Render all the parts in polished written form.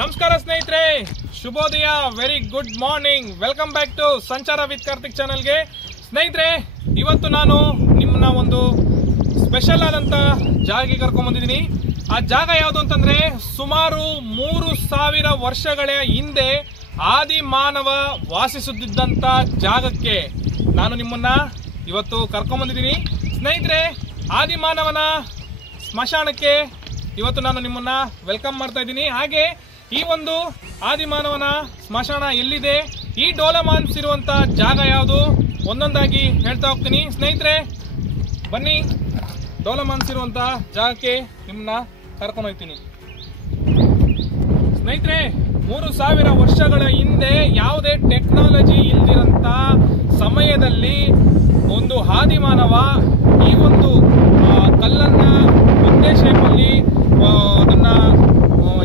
ನಮಸ್ಕಾರ ಸ್ನೇಹಿತರೆ, ಶುಭೋದಯ, very good morning. Welcome back to Sanchara with Karthik ಚಾನಲ್ಗೆ. ಸ್ನೇಹಿತರೆ, ಇವತ್ತು ನಾನು ನಿಮ್ಮನ್ನ ಒಂದು ಸ್ಪೆಷಲ್ ಆದಂತ ಜಾಗಕ್ಕೆ ಕರ್ಕೊಂಡ್ ಬಂದಿದ್ದೀನಿ. ಆ ಜಾಗ ಯಾವುದು ಅಂತಂದ್ರೆ, ಸುಮಾರು 3000 ವರ್ಷಗಳ ಹಿಂದೆ ಆದಿ ಮಾನವ ವಾಸಿಸುತ್ತಿದ್ದಂತ ಜಾಗಕ್ಕೆ ನಾನು ನಿಮ್ಮನ್ನ ಇವತ್ತು ಕರ್ಕೊಂಡ್ ಬಂದಿದ್ದೀನಿ. ಸ್ನೇಹಿತರೆ, ಆದಿ ಮಾನವನ ಸ್ಮಶಾನಕ್ಕೆ ಇವತ್ತು ನಾನು ನಿಮ್ಮನ್ನ ವೆಲ್ಕಮ್ ಮಾಡ್ತಾ ಇದ್ದೀನಿ. ಹಾಗೆ ಈ ಒಂದು ಆದಿಮಾನವನ ಸ್ಮಶಾನ ಎಲ್ಲಿದೆ, ಈ ಡೋಲಮಾನ್ಸ್ ಇರುವಂತ ಜಾಗ ಯಾವುದು, ಒಂದೊಂದಾಗಿ ಹೇಳ್ತಾ ಹೋಗ್ತೀನಿ. ಸ್ನೇಹಿತರೆ ಬನ್ನಿ, ಡೋಲಮಾನ್ಸ್ ಇರುವಂತ ಜಾಗಕ್ಕೆ ನಿಮ್ಮನ್ನ ಕರ್ಕೊಂಡು ಹೋಗ್ತೀನಿ. ಸ್ನೇಹಿತರೆ, 3000 ವರ್ಷಗಳ ಹಿಂದೆ ಯಾವುದೇ ಟೆಕ್ನಾಲಜಿ ಇಲ್ದಿರಂತ ಸಮಯದಲ್ಲಿ ಒಂದು ಆದಿಮಾನವ ಈ ಒಂದು ಕಲ್ಲನ್ನ ಒಂದೇ ಶೇಪಲ್ಲಿ ಅದನ್ನ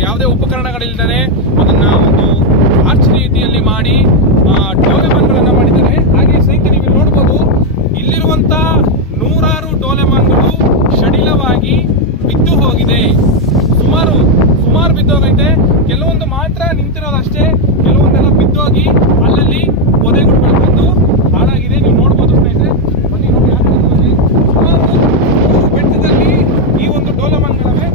ಯಾವುದೇ ಉಪಕರಣಗಳಿಲ್ಲದೆ ಅದನ್ನ ಒಂದು ಆರ್ಚ್ ರೀತಿಯಲ್ಲಿ ಮಾಡಿ ಡೋಲೆಮಾನ್ಗಳನ್ನ ಮಾಡಿದ್ದಾರೆ. ಹಾಗೆ ಸ್ನೇಹಿತರೆ, ನೀವು ನೋಡಬಹುದು, ಇಲ್ಲಿರುವಂತ 100 ಡೋಲೆಮಾನ್ಗಳು ಸಡಿಲವಾಗಿ ಬಿದ್ದು ಹೋಗಿದೆ. ಸುಮಾರು ಬಿದ್ದು ಹೋಗೈತೆ. ಕೆಲವೊಂದು ಮಾತ್ರ ನಿಂತಿರೋದಷ್ಟೇ, ಕೆಲವೊಂದೆಲ್ಲ ಬಿದ್ದೋಗಿ ಅಲ್ಲಲ್ಲಿ ಒದೆಗುಟ್ಕೊಂಡು ಹಾಳಾಗಿದೆ. ನೀವು ನೋಡಬಹುದು ಸ್ನೇಹಿತರೆ, ಬನ್ನಿ ನೋಡಿ. ಸುಮಾರು 3 ಬೆಟ್ಟದಲ್ಲಿ ಈ ಒಂದು ಡೋಲೆಮಾನ್ಗಳವೆ.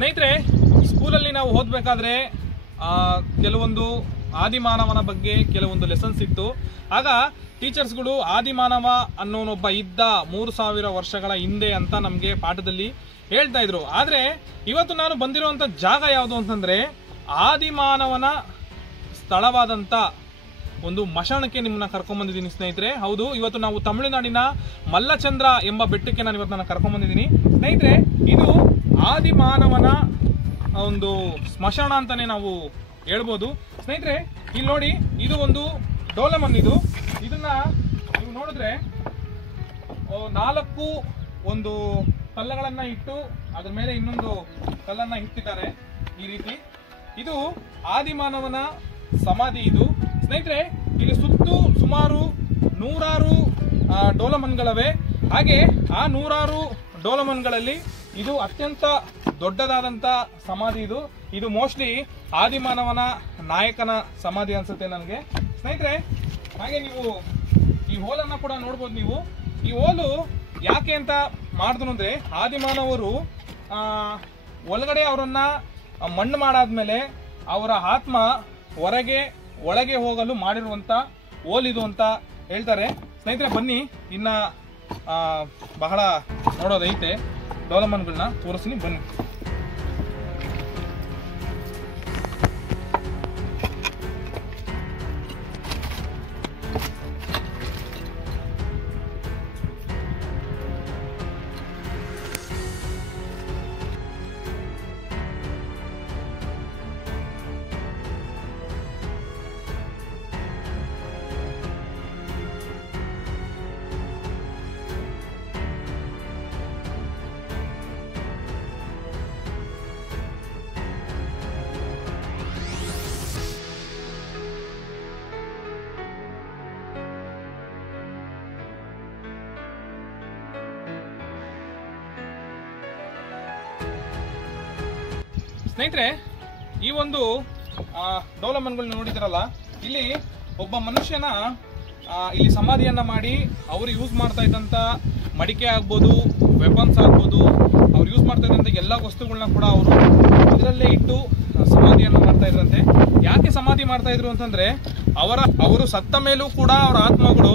ಸ್ನೇಹಿತರೆ, ಸ್ಕೂಲಲ್ಲಿ ನಾವು ಓದಬೇಕಾದ್ರೆ ಕೆಲವೊಂದು ಆದಿಮಾನವನ ಬಗ್ಗೆ ಕೆಲವೊಂದು ಲೆಸನ್ಸ್ ಇತ್ತು. ಆಗ ಟೀಚರ್ಸ್ಗಳು ಆದಿಮಾನವ ಅನ್ನೋನೊಬ್ಬ ಇದ್ದ 3000 ವರ್ಷಗಳ ಹಿಂದೆ ಅಂತ ನಮಗೆ ಪಾಠದಲ್ಲಿ ಹೇಳ್ತಾ ಇದ್ರು. ಆದ್ರೆ ಇವತ್ತು ನಾನು ಬಂದಿರುವಂತ ಜಾಗ ಯಾವುದು ಅಂತಂದ್ರೆ, ಆದಿಮಾನವನ ಸ್ಥಳವಾದಂತ ಒಂದು ಮಶಾನಕ್ಕೆ ನಿಮ್ಮನ್ನ ಕರ್ಕೊಂಡ್ ಬಂದಿದ್ದೀನಿ. ಸ್ನೇಹಿತರೆ, ಹೌದು, ಇವತ್ತು ನಾವು ತಮಿಳುನಾಡಿನ ಮಲ್ಲಚಂದ್ರ ಎಂಬ ಬೆಟ್ಟಕ್ಕೆ ನಾನು ಇವತ್ತು ಕರ್ಕೊಂಡ್ ಬಂದಿದ್ದೀನಿ. ಸ್ನೇಹಿತರೆ, ಇದು ಆದಿಮಾನವನ ಒಂದು ಸ್ಮಶಾನ ಅಂತಾನೆ ನಾವು ಹೇಳ್ಬೋದು. ಸ್ನೇಹಿತರೆ, ಇಲ್ಲಿ ನೋಡಿ, ಇದು ಒಂದು ಡೋಲಮನ್. ಇದನ್ನ ನೀವು ನೋಡಿದ್ರೆ 4 ಒಂದು ಕಲ್ಲುಗಳನ್ನ ಇಟ್ಟು ಅದ್ರ ಮೇಲೆ ಇನ್ನೊಂದು ಕಲ್ಲನ್ನ ಇಟ್ಟಿದ್ದಾರೆ ಈ ರೀತಿ. ಇದು ಆದಿಮಾನವನ ಸಮಾಧಿ. ಇದು ಸ್ನೇಹಿತರೆ, ಇಲ್ಲಿ ಸುತ್ತು ಸುಮಾರು 100 ಡೋಲಮನ್ಗಳವೆ. ಹಾಗೆ ಆ 100 ಡೋಲಮನ್ಗಳಲ್ಲಿ ಇದು ಅತ್ಯಂತ ದೊಡ್ಡದಾದಂತ ಸಮಾಧಿ. ಇದು ಮೋಸ್ಟ್ಲಿ ಆದಿಮಾನವನ ನಾಯಕನ ಸಮಾಧಿ ಅನ್ಸುತ್ತೆ ನನಗೆ. ಸ್ನೇಹಿತರೆ, ಹಾಗೆ ನೀವು ಈ ಹೋಲನ್ನ ಕೂಡ ನೋಡ್ಬೋದು. ನೀವು ಈ ಹೋಲು ಯಾಕೆ ಅಂತ ಮಾಡಿದ್ರು ಅಂದ್ರೆ, ಆದಿಮಾನವರು ಒಳಗಡೆ ಅವರನ್ನ ಮಣ್ಣು ಮಾಡಾದ್ಮೇಲೆ ಅವರ ಆತ್ಮ ಒಳಗೆ ಹೋಗಲು ಮಾಡಿರುವಂತ ಹೋಲಿದು ಅಂತ ಹೇಳ್ತಾರೆ. ಸ್ನೇಹಿತರೆ, ಬನ್ನಿ, ಇನ್ನ ಬಹಳ ನೋಡೋದೈತೆ. ಡೋಲಮನ್ಗಳನ್ನ ತೋರಿಸ್ತೀನಿ, ಬನ್ನಿ. ಸ್ನೇಹಿತರೆ, ಈ ಒಂದು ಡೋಲಮನ್ಗಳನ್ನ ನೋಡಿದ್ರಲ್ಲ, ಇಲ್ಲಿ ಒಬ್ಬ ಮನುಷ್ಯನ ಇಲ್ಲಿ ಸಮಾಧಿಯನ್ನ ಮಾಡಿ ಅವರು ಯೂಸ್ ಮಾಡ್ತಾ ಇದ್ದಂತ ಮಡಿಕೆ ಆಗ್ಬೋದು, ವೆಪನ್ಸ್ ಆಗ್ಬೋದು, ಅವ್ರು ಯೂಸ್ ಮಾಡ್ತಾ ಇದ್ದಂತ ಎಲ್ಲ ವಸ್ತುಗಳನ್ನ ಕೂಡ ಅವರು ಇದರಲ್ಲೇ ಇಟ್ಟು ಸಮಾಧಿಯನ್ನ ಮಾಡ್ತಾ ಇದ್ರಂತೆ. ಯಾಕೆ ಸಮಾಧಿ ಮಾಡ್ತಾ ಇದ್ರು ಅಂತಂದ್ರೆ, ಅವರು ಸತ್ತ ಮೇಲೂ ಕೂಡ ಅವರ ಆತ್ಮಗಳು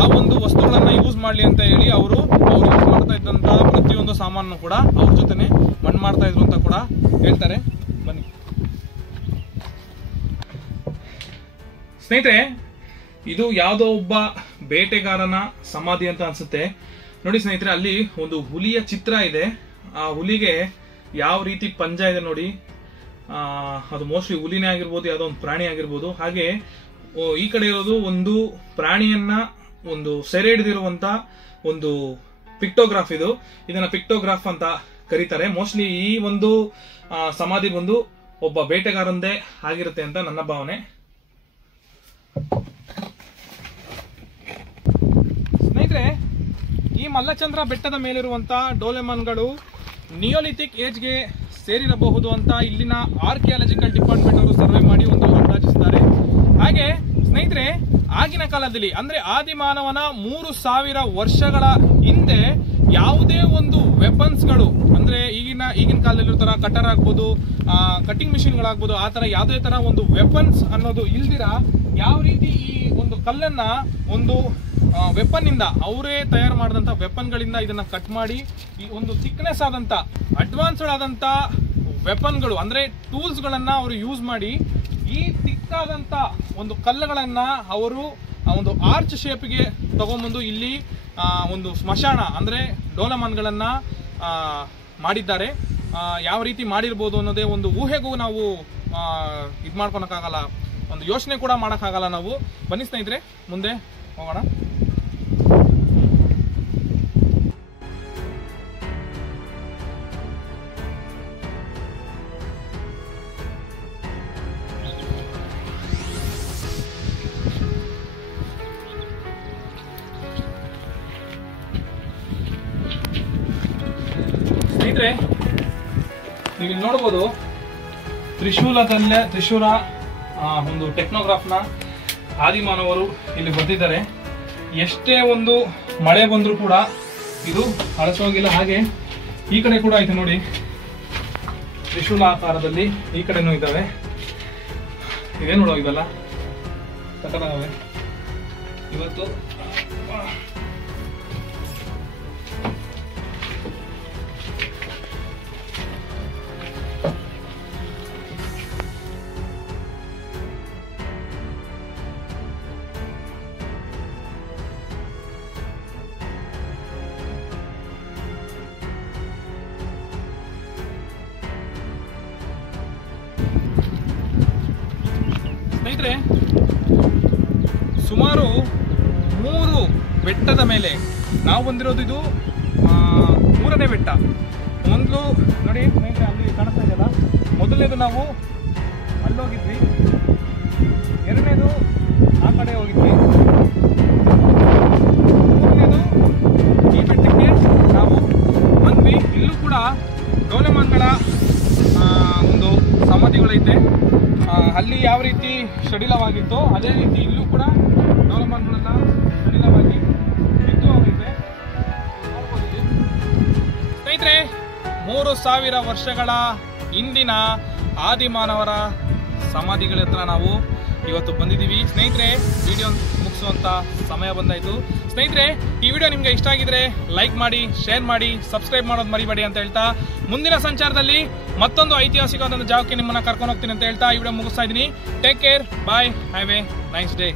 ಆ ಒಂದು ವಸ್ತುಗಳನ್ನ ಯೂಸ್ ಮಾಡ್ಲಿ ಅಂತ ಹೇಳಿ ಅವರು ಯೂಸ್ ಮಾಡ್ತಾ ಇದ್ದಂತ ಪ್ರತಿಯೊಂದು ಸಾಮಾನು ಕೂಡ ಅವ್ರ ಜೊತೆನೆ ಮಣ್ಣು ಮಾಡ್ತಾ ಇದ್ರು ಅಂತ ಕೂಡ ಹೇಳ್ತಾರೆ. ಬನ್ನಿ ಸ್ನೇಹಿತರೆ, ಇದು ಯಾವುದೋ ಒಬ್ಬ ಬೇಟೆಗಾರನ ಸಮಾಧಿ ಅಂತ ಅನ್ಸುತ್ತೆ. ನೋಡಿ ಸ್ನೇಹಿತರೆ, ಅಲ್ಲಿ ಒಂದು ಹುಲಿಯ ಚಿತ್ರ ಇದೆ. ಆ ಹುಲಿಗೆ ಯಾವ ರೀತಿ ಪಂಜ ಇದೆ ನೋಡಿ. ಅದು ಮೋಸ್ಟ್ಲಿ ಹುಲಿನೇ ಆಗಿರ್ಬೋದು, ಯಾವುದೋ ಒಂದು ಪ್ರಾಣಿ ಆಗಿರ್ಬೋದು. ಹಾಗೆ ಈ ಕಡೆ ಇರೋದು ಒಂದು ಪ್ರಾಣಿಯನ್ನ ಒಂದು ಸೆರೆ ಹಿಡಿದಿರುವಂತ ಒಂದು ಪಿಕ್ಟೋಗ್ರಾಫ್. ಇದನ್ನ ಪಿಕ್ಟೋಗ್ರಾಫ್ ಅಂತ ಕರೀತಾರೆ. ಮೋಸ್ಟ್ಲಿ ಈ ಒಂದು ಸಮಾಧಿ ಬಂದು ಒಬ್ಬ ಬೇಟೆಗಾರಂದೇ ಆಗಿರುತ್ತೆ ಅಂತ ನನ್ನ ಭಾವನೆ. ಸ್ನೇಹಿತರೆ, ಈ ಮಲ್ಲಚಂದ್ರ ಬೆಟ್ಟದ ಮೇಲಿರುವಂತಹ ಡೋಲೆಮನ್ಗಳು ನಿಯೋಲಿಥಿಕ್ ಏಜ್ಗೆ ಸೇರಿರಬಹುದು ಅಂತ ಇಲ್ಲಿನ ಆರ್ಕಿಯಾಲಜಿಕಲ್ ಡಿಪಾರ್ಟ್ಮೆಂಟ್ ಅವರು ಸರ್ವೆ ಮಾಡಿ ಒಂದು ಅಂದಾಜಿಸಿದ್ದಾರೆ. ಹಾಗೆ ಸ್ನೇಹಿತರೆ, ಆಗಿನ ಕಾಲದಲ್ಲಿ ಅಂದ್ರೆ ಆದಿಮಾನವನ 3000 ವರ್ಷಗಳ ಹಿಂದೆ ಯಾವುದೇ ಒಂದು ವೆಪನ್ಸ್ಗಳು ಅಂದ್ರೆ ಈಗಿನ ಕಾಲದಲ್ಲಿ ತರ ಕಟರ್ ಆಗ್ಬೋದು, ಕಟಿಂಗ್ ಮಿಷಿನ್ಗಳಾಗ್ಬೋದು, ಆ ತರ ಯಾವುದೇ ತರ ಒಂದು ವೆಪನ್ಸ್ ಅನ್ನೋದು ಇಲ್ದಿರ ಯಾವ ರೀತಿ ಈ ಒಂದು ಕಲ್ಲನ್ನ ಒಂದು ವೆಪನ್ ಇಂದ ಅವರೇ ತಯಾರು ಮಾಡಿದಂತ ವೆಪನ್ ಗಳಿಂದ ಇದನ್ನ ಕಟ್ ಮಾಡಿ ಈ ಒಂದು ಥಿಕ್ನೆಸ್ ಆದಂತ ಅಡ್ವಾನ್ಸ್ಡ್ ಆದಂತ ವೆಪನ್ಗಳು ಅಂದ್ರೆ ಟೂಲ್ಸ್ ಗಳನ್ನ ಅವರು ಯೂಸ್ ಮಾಡಿ ಈ ತಿಕ್ಕಾದಂತ ಒಂದು ಕಲ್ಲುಗಳನ್ನ ಅವರು ಒಂದು ಆರ್ಚ್ ಶೇಪ್ಗೆ ತಗೊಂಡ್ಬಂದು ಇಲ್ಲಿ ಒಂದು ಸ್ಮಶಾನ ಅಂದ್ರೆ ಡೋಲಮನ್ಗಳನ್ನ ಮಾಡಿದ್ದಾರೆ. ಯಾವ ರೀತಿ ಮಾಡಿರ್ಬೋದು ಅನ್ನೋದೇ ಒಂದು ಊಹೆಗೂ ನಾವು ಇದು ಮಾಡ್ಕೊಳಕ್ಕಾಗಲ್ಲ, ಒಂದು ಯೋಚನೆ ಕೂಡ ಮಾಡೋಕ್ಕಾಗಲ್ಲ ನಾವು. ಬನ್ನಿ ಸ್ನೇಹಿತರೆ, ಮುಂದೆ ಹೋಗೋಣ. ಸ್ನೇಹಿತರೆ, ನೀವು ಇಲ್ಲಿ ನೋಡಬಹುದು ತ್ರಿಶೂಲ ಒಂದು ಟೆಕ್ನೋಗ್ರಾಫ್ನ ಆದಿಮಾನವರು ಇಲ್ಲಿ ಬರ್ತಿದ್ದಾರೆ. ಎಷ್ಟೇ ಒಂದು ಮಳೆ ಬಂದರೂ ಕೂಡ ಇದು ಅಳಸೋಗಿಲ್ಲ. ಹಾಗೆ ಈ ಕಡೆ ಕೂಡ ಐತೆ ನೋಡಿ, ತ್ರಿಶೂಲ ಆಕಾರದಲ್ಲಿ ಈ ಕಡೆನೂ ಇದ್ದಾವೆ. ಇದೇ ನೋಡೋ, ಇವೆಲ್ಲ ಸಕಲಾಗವೆ ಇವತ್ತು. ಸ್ನೇಹಿತರೆ, ಸುಮಾರು 3 ಬೆಟ್ಟದ ಮೇಲೆ ನಾವು ಬಂದಿರೋದು. ಇದು 3ನೇ ಬೆಟ್ಟ. ಮೊದಲು ನೋಡಿ ಸ್ನೇಹಿತರೆ, ಅಲ್ಲಿ ಕಾಣಿಸ್ತಾ ಇದೆಯಲ್ಲ, ಮೊದಲನೇದು ನಾವು ಅಲ್ಲೋಗಿದ್ವಿ, 2ನೇದು ಆ ಕಡೆ ಹೋಗಿದ್ವಿ, 3ನೇದು ಈ ಬೆಟ್ಟಕ್ಕೆ ನಾವು ಬಂದ್ವಿ. ಇಲ್ಲೂ ಕೂಡ ಡೋಲೆಮನ್ಗಳ ಒಂದು ಸಮಾಧಿಗಳೈತೆ. ಅಲ್ಲಿ ಯಾವ ರೀತಿ ಸಡಿಲವಾಗಿತ್ತೋ ಅದೇ ರೀತಿ ಇಲ್ಲೂ ಕೂಡ ಡೋಲೆಮನ್ಗಳೆಲ್ಲ ಸಡಿಲವಾಗಿ ಬಿದ್ದು ಹೋಗೈತೆ. ಸ್ನೇಹಿತರೆ, 3000 ವರ್ಷಗಳ ಹಿಂದಿನ ಆದಿಮಾನವರ ಸಮಾಧಿಗಳ ಹತ್ರ ನಾವು ಇವತ್ತು ಬಂದಿದ್ದೀವಿ. ಸ್ನೇಹಿತರೆ, ವಿಡಿಯೋ ಮುಗಿಸುವಂತ ಸಮಯ ಬಂದಾಯ್ತು. ಸ್ನೇಹಿತರೆ, ಈ ವಿಡಿಯೋ ನಿಮ್ಗೆ ಇಷ್ಟ ಆಗಿದ್ರೆ ಲೈಕ್ ಮಾಡಿ, ಶೇರ್ ಮಾಡಿ, ಸಬ್ಸ್ಕ್ರೈಬ್ ಮಾಡೋದು ಮರಿಬೇಡಿ ಅಂತ ಹೇಳ್ತಾ, ಮುಂದಿನ ಸಂಚಾರದಲ್ಲಿ ಮತ್ತೊಂದು ಐತಿಹಾಸಿಕವಾದ ಜಾಗಕ್ಕೆ ನಿಮ್ಮನ್ನ ಕರ್ಕೊಂಡು ಹೋಗ್ತೀನಿ ಅಂತ ಹೇಳ್ತಾ ಈ ವಿಡಿಯೋ ಮುಗಿಸ್ತಾ ಇದ್ದೀನಿ. Take care, bye, have a nice day.